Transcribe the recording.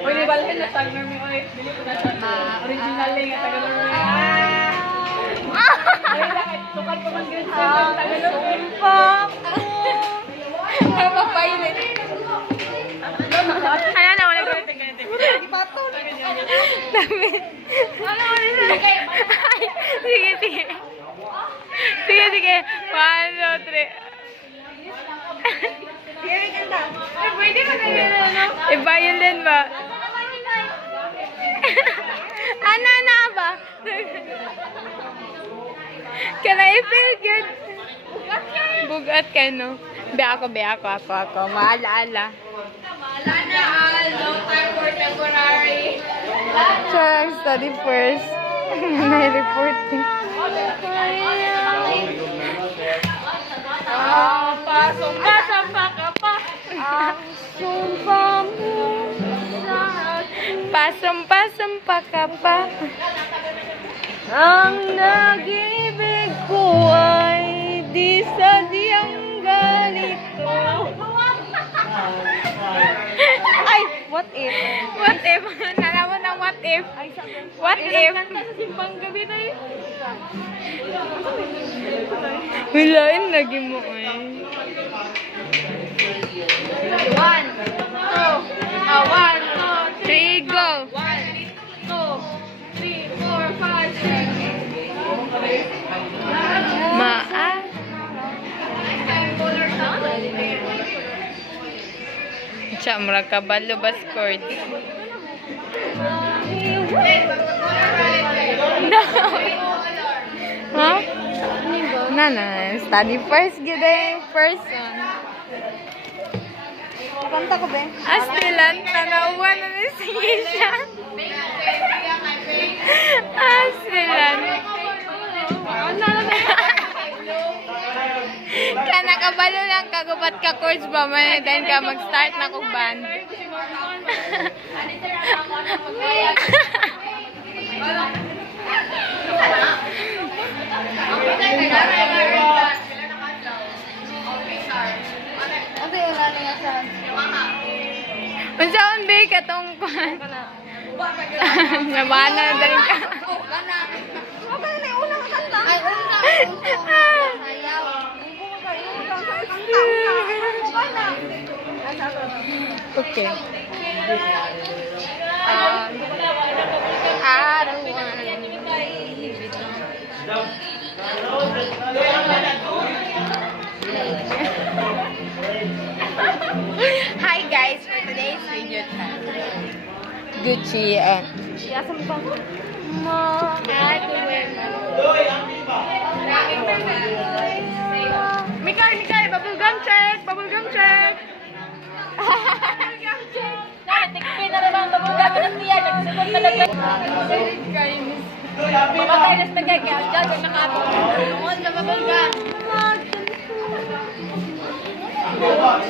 Uy, di balhin na tag-normi, uy. Original lang yung taga-normi. Ay, lakit. Tukad pa man grade 7 taga-normi. Ay, magpainit. Ano na, wala ganito. Dami. Sige, sige. Sige, sige. 1, 2, 3. Pwede ka ganyan, ano? I-violin ba? Ano na ba? Can I feel good? Bugat ka, no? Be ako. Maala-ala. No time for temporary. Sure, study first. Na-reporting. Pasok pa ka pa. Pasam-pasam pa ka pa. Ang nag-ibig ko ay di sadyang ganito. Ay, what if? What if? Nalaman ng what if? What if? Simpang gabi na yun. Wilain lagi mo eh. 1, 2, 3, go! 1, 2, 3, 4, 5, 6. Maa. Siya, murag kabalo ba scored? No. Huh? Na, study first, gede. Person. Kanta ko ba? Astilan, tanawan na ni siya. Astilan. Kana kabalo lang kagubat ka course ba man then ka mag-start na kog band. Unsaon ba katong kwan? Namana din ka. Okay. I don't wanna leave it. Hi guys, for today's video time. Gucci and Mikay, bubble gum check. Tikpin na naman ang bubulga ng tiya. Nagsagot na naglag. Mamatay na sa tagagya. Diyan, yung nakatong. Noon sa bubulga.